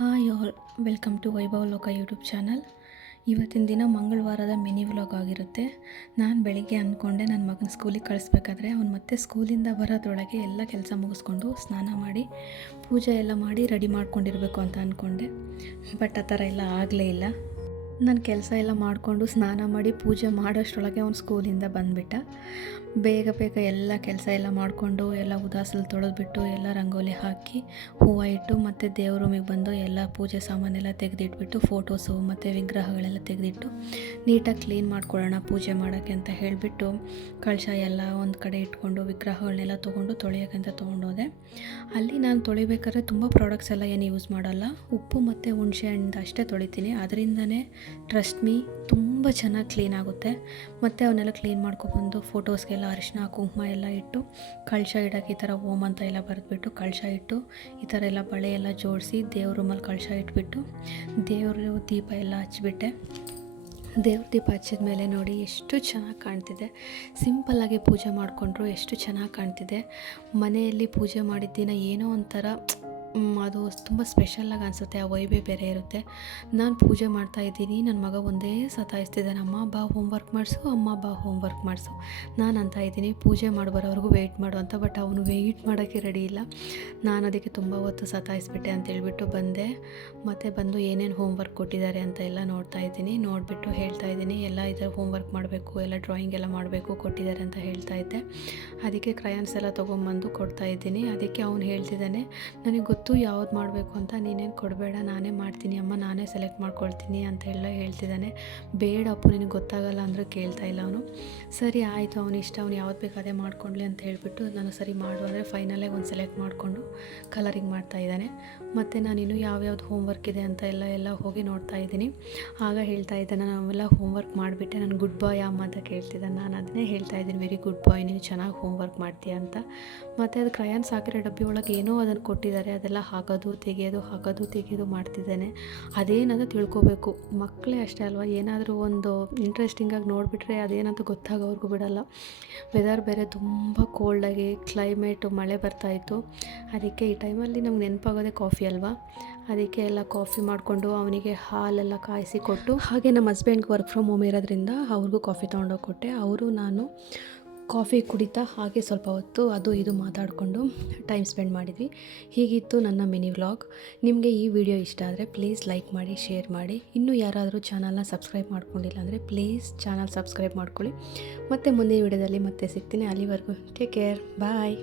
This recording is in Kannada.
Hi all, welcome to Vaibhav Loka YouTube channel. ಇವತ್ತಿನ ದಿನ ಮಂಗಳವಾರದ ಮಿನಿ ವ್ಲಾಗ್ ಆಗಿರುತ್ತೆ. ನಾನು ಬೆಳಿಗ್ಗೆ ಅಂದ್ಕೊಂಡೆ ನನ್ನ ಮಗನ ಸ್ಕೂಲಿಗೆ ಕಳಿಸ್ಬೇಕಾದ್ರೆ ಅವ್ನು ಮತ್ತೆ ಸ್ಕೂಲಿಂದ ಬರೋದ್ರೊಳಗೆ ಎಲ್ಲ ಕೆಲಸ ಮುಗಿಸ್ಕೊಂಡು ಸ್ನಾನ ಮಾಡಿ ಪೂಜೆ ಎಲ್ಲ ಮಾಡಿ ರೆಡಿ ಮಾಡ್ಕೊಂಡಿರಬೇಕು ಅಂತ ಅಂದ್ಕೊಂಡೆ. ಬಟ್ ಆ ಥರ ಎಲ್ಲ ಆಗಲೇ ಇಲ್ಲ. ನಾನು ಕೆಲಸ ಎಲ್ಲ ಮಾಡಿಕೊಂಡು ಸ್ನಾನ ಮಾಡಿ ಪೂಜೆ ಮಾಡೋಷ್ಟರೊಳಗೆ ಅವ್ನು ಸ್ಕೂಲಿಂದ ಬಂದುಬಿಟ್ಟ. ಬೇಗ ಬೇಗ ಎಲ್ಲ ಕೆಲಸ ಎಲ್ಲ ಮಾಡಿಕೊಂಡು ಎಲ್ಲ ಉದಾಸಲ್ಲಿ ತೊಳೆದ್ಬಿಟ್ಟು ಎಲ್ಲ ರಂಗೋಲಿ ಹಾಕಿ ಹೂವು ಇಟ್ಟು ಮತ್ತು ದೇವ್ರ ರೂಮಿಗೆ ಬಂದು ಎಲ್ಲ ಪೂಜೆ ಸಾಮಾನೆಲ್ಲ ತೆಗೆದಿಟ್ಬಿಟ್ಟು ಫೋಟೋಸು ಮತ್ತು ವಿಗ್ರಹಗಳೆಲ್ಲ ತೆಗೆದಿಟ್ಟು ನೀಟಾಗಿ ಕ್ಲೀನ್ ಮಾಡ್ಕೊಳ್ಳೋಣ ಪೂಜೆ ಮಾಡೋಕ್ಕೆ ಅಂತ ಹೇಳಿಬಿಟ್ಟು ಕಳಶ ಎಲ್ಲ ಒಂದು ಕಡೆ ಇಟ್ಕೊಂಡು ವಿಗ್ರಹಗಳನ್ನೆಲ್ಲ ತೊಗೊಂಡು ತೊಳೆಯೋಕ್ಕಂತ ತೊಗೊಂಡೋದೆ. ಅಲ್ಲಿ ನಾನು ತೊಳಿಬೇಕಾದ್ರೆ ತುಂಬ ಪ್ರಾಡಕ್ಟ್ಸ್ ಎಲ್ಲ ಏನು ಯೂಸ್ ಮಾಡೋಲ್ಲ, ಉಪ್ಪು ಮತ್ತು ಹುಣಸೆ ಹಣ್ಣು ಅಷ್ಟೇ ತೊಳಿತೀನಿ. ಅದರಿಂದನೇ ಟ್ರಸ್ಟ್ ಮೀ ತುಂಬ ಚೆನ್ನಾಗಿ ಕ್ಲೀನ್ ಆಗುತ್ತೆ. ಮತ್ತು ಅವನ್ನೆಲ್ಲ ಕ್ಲೀನ್ ಮಾಡ್ಕೊಬಂದು ಫೋಟೋಸ್ಗೆಲ್ಲ ಅರಿಶಿನ ಕುಂಕುಮ ಎಲ್ಲ ಇಟ್ಟು ಕಳಶ ಇಡೋಕ್ಕೆ ಈ ಥರ ಓಮ್ ಅಂತ ಎಲ್ಲ ಬರೆದ್ಬಿಟ್ಟು ಕಳಶ ಇಟ್ಟು ಈ ಥರ ಎಲ್ಲ ಬಳೆ ಎಲ್ಲ ಜೋಡಿಸಿ ದೇವ್ರ ರೂಮಲ್ಲಿ ಕಳಶ ಇಟ್ಬಿಟ್ಟು ದೇವರು ದೀಪ ಎಲ್ಲ ಹಚ್ಬಿಟ್ಟೆ. ದೇವ್ರ ದೀಪ ಹಚ್ಚಿದ ಮೇಲೆ ನೋಡಿ ಎಷ್ಟು ಚೆನ್ನಾಗಿ ಕಾಣ್ತಿದೆ. ಸಿಂಪಲ್ಲಾಗಿ ಪೂಜೆ ಮಾಡಿಕೊಂಡ್ರು ಎಷ್ಟು ಚೆನ್ನಾಗಿ ಕಾಣ್ತಿದೆ. ಮನೆಯಲ್ಲಿ ಪೂಜೆ ಮಾಡಿದ ದಿನ ಏನೋ ಒಂಥರ ಅದು ತುಂಬ ಸ್ಪೆಷಲ್ಲಾಗಿ ಅನಿಸುತ್ತೆ. ಆ ವೈಬೇ ಬೇರೆ ಇರುತ್ತೆ. ನಾನು ಪೂಜೆ ಮಾಡ್ತಾಯಿದ್ದೀನಿ, ನನ್ನ ಮಗ ಒಂದೇ ಸತಾಯಿಸ್ತಿದ್ದಾನೆ, ಅಮ್ಮ ಬಾ ಹೋಮ್ವರ್ಕ್ ಮಾಡಿಸು, ಅಮ್ಮ ಬಾ ಹೋಮ್ವರ್ಕ್ ಮಾಡಿಸು. ನಾನು ಅಂತ ಇದ್ದೀನಿ ಪೂಜೆ ಮಾಡಿ ಬರೋವರೆಗೂ ವೆಯ್ಟ್ ಮಾಡು ಅಂತ. ಬಟ್ ಅವನು ವೆಯ್ಟ್ ಮಾಡೋಕ್ಕೆ ರೆಡಿ ಇಲ್ಲ. ನಾನು ಅದಕ್ಕೆ ತುಂಬ ಹೊತ್ತು ಸತಾಯಿಸ್ಬಿಟ್ಟೆ ಅಂತೇಳ್ಬಿಟ್ಟು ಬಂದೆ. ಮತ್ತು ಬಂದು ಏನೇನು ಹೋಮ್ವರ್ಕ್ ಕೊಟ್ಟಿದ್ದಾರೆ ಅಂತ ಎಲ್ಲ ನೋಡ್ತಾ ಇದ್ದೀನಿ. ನೋಡಿಬಿಟ್ಟು ಹೇಳ್ತಾ ಇದ್ದೀನಿ ಎಲ್ಲ ಇದರ ಹೋಮ್ವರ್ಕ್ ಮಾಡಬೇಕು, ಎಲ್ಲ ಡ್ರಾಯಿಂಗ್ ಎಲ್ಲ ಮಾಡಬೇಕು ಕೊಟ್ಟಿದ್ದಾರೆ ಅಂತ ಹೇಳ್ತಾ ಇದ್ದೆ. ಅದಕ್ಕೆ ಕ್ರಯಾನ್ಸ್ ಎಲ್ಲ ತೊಗೊಂಬಂದು ಕೊಡ್ತಾಯಿದ್ದೀನಿ. ಅದಕ್ಕೆ ಅವ್ನು ಹೇಳ್ತಿದ್ದಾನೆ, ನನಗೆ ಗೊತ್ತು ಯಾವ್ದು ಮಾಡಬೇಕು ಅಂತ, ನೀನೇನು ಕೊಡಬೇಡ, ನಾನೇ ಮಾಡ್ತೀನಿ ಅಮ್ಮ, ನಾನೇ ಸೆಲೆಕ್ಟ್ ಮಾಡ್ಕೊಳ್ತೀನಿ ಅಂತ ಎಲ್ಲ ಹೇಳ್ತಿದ್ದಾನೆ. ಬೇಡ ಅಪ್ಪು, ನಿನಗೆ ಗೊತ್ತಾಗಲ್ಲ ಅಂದರೆ ಕೇಳ್ತಾ ಇಲ್ಲ ಅವನು. ಸರಿ ಆಯಿತು, ಅವನು ಇಷ್ಟ, ಅವ್ನು ಯಾವ್ದು ಬೇಕು ಅದೇ ಮಾಡ್ಕೊಳ್ಳಿ ಅಂತ ಹೇಳಿಬಿಟ್ಟು ನಾನು ಸರಿ ಮಾಡು ಅಂದರೆ ಫೈನಲಾಗಿ ಒಂದು ಸೆಲೆಕ್ಟ್ ಮಾಡಿಕೊಂಡು ಕಲರಿಂಗ್ ಮಾಡ್ತಾ ಇದ್ದಾನೆ. ಮತ್ತು ನಾನಿನ್ನು ಯಾವ್ಯಾವ್ದು ಹೋಮ್ವರ್ಕ್ ಇದೆ ಅಂತ ಎಲ್ಲ ಹೋಗಿ ನೋಡ್ತಾ ಇದ್ದೀನಿ. ಆಗ ಹೇಳ್ತಾ ಇದ್ದಾನೆ, ನಾವೆಲ್ಲ ಹೋಮ್ವರ್ಕ್ ಮಾಡಿಬಿಟ್ಟೆ, ನಾನು ಗುಡ್ ಬಾಯ್ ಅಮ್ಮ ಅಂತ ಕೇಳ್ತಿದ್ದಾನೆ. ನಾನು ಅದನ್ನೇ ಹೇಳ್ತಾ ಇದ್ದೀನಿ, ವೆರಿ ಗುಡ್ ಬಾಯ್, ನೀನು ಚೆನ್ನಾಗಿ ಹೋಮ್ವರ್ಕ್ ಮಾಡ್ತೀಯ ಅಂತ. ಮತ್ತು ಅದು ಕ್ರಯಾನ್ಸ್ ಹಾಕಿರೋ ಡಬ್ಬಿ ಒಳಗೆ ಏನೋ ಅದನ್ನು ಕೊಟ್ಟಿದ್ದಾರೆ, ಅದೆಲ್ಲ ಹಾಕೋದು ತೆಗೆಯೋದು ಮಾಡ್ತಿದ್ದಾನೆ. ಅದೇನಂತ ತಿಳ್ಕೊಬೇಕು. ಮಕ್ಕಳೇ ಅಷ್ಟೇ ಅಲ್ವಾ, ಏನಾದರೂ ಒಂದು ಇಂಟ್ರೆಸ್ಟಿಂಗಾಗಿ ನೋಡಿಬಿಟ್ರೆ ಅದೇನಂತ ಗೊತ್ತಾಗೋವರೆಗೂ ಬಿಡಲ್ಲ. ವೆದರ್ ಬೇರೆ ತುಂಬ ಕೋಲ್ಡಾಗಿ ಕ್ಲೈಮೇಟು ಮಳೆ ಬರ್ತಾಯಿತ್ತು. ಅದಕ್ಕೆ ಈ ಟೈಮಲ್ಲಿ ನಮ್ಗೆ ನೆನಪಾಗೋದೇ ಕಾಫಿ ಅಲ್ವಾ. ಅದಕ್ಕೆ ಎಲ್ಲ ಕಾಫಿ ಮಾಡಿಕೊಂಡು ಅವನಿಗೆ ಹಾಲೆಲ್ಲ ಕಾಯಿಸಿ ಕೊಟ್ಟು, ಹಾಗೆ ನಮ್ಮ ಹಸ್ಬೆಂಡ್ಗೆ ವರ್ಕ್ ಫ್ರಮ್ ಹೋಮ್ ಇರೋದ್ರಿಂದ ಅವ್ರಿಗೂ ಕಾಫಿ ತೊಗೊಂಡೋಗಿ ಕೊಟ್ಟೆ. ಅವರು ನಾನು ಕಾಫಿ ಕುಡಿತಾ ಹಾಗೆ ಸ್ವಲ್ಪ ಹೊತ್ತು ಅದು ಇದು ಮಾತಾಡಿಕೊಂಡು ಟೈಮ್ ಸ್ಪೆಂಡ್ ಮಾಡಿದ್ವಿ. ಹೀಗಿತ್ತು ನನ್ನ ಮಿನಿ ವ್ಲಾಗ್. ನಿಮಗೆ ಈ ವಿಡಿಯೋ ಇಷ್ಟ ಆದರೆ ಪ್ಲೀಸ್ ಲೈಕ್ ಮಾಡಿ, ಶೇರ್ ಮಾಡಿ. ಇನ್ನೂ ಯಾರಾದರೂ ಚಾನಲ್ನ ಸಬ್ಸ್ಕ್ರೈಬ್ ಮಾಡ್ಕೊಂಡಿಲ್ಲ ಅಂದರೆ ಪ್ಲೀಸ್ ಚಾನಲ್ ಸಬ್ಸ್ಕ್ರೈಬ್ ಮಾಡ್ಕೊಳ್ಳಿ. ಮತ್ತು ಮುಂದಿನ ವಿಡಿಯೋದಲ್ಲಿ ಮತ್ತೆ ಸಿಗ್ತೀನಿ. ಅಲ್ಲಿವರೆಗೂ ಟೇಕ್ ಕೇರ್, ಬಾಯ್.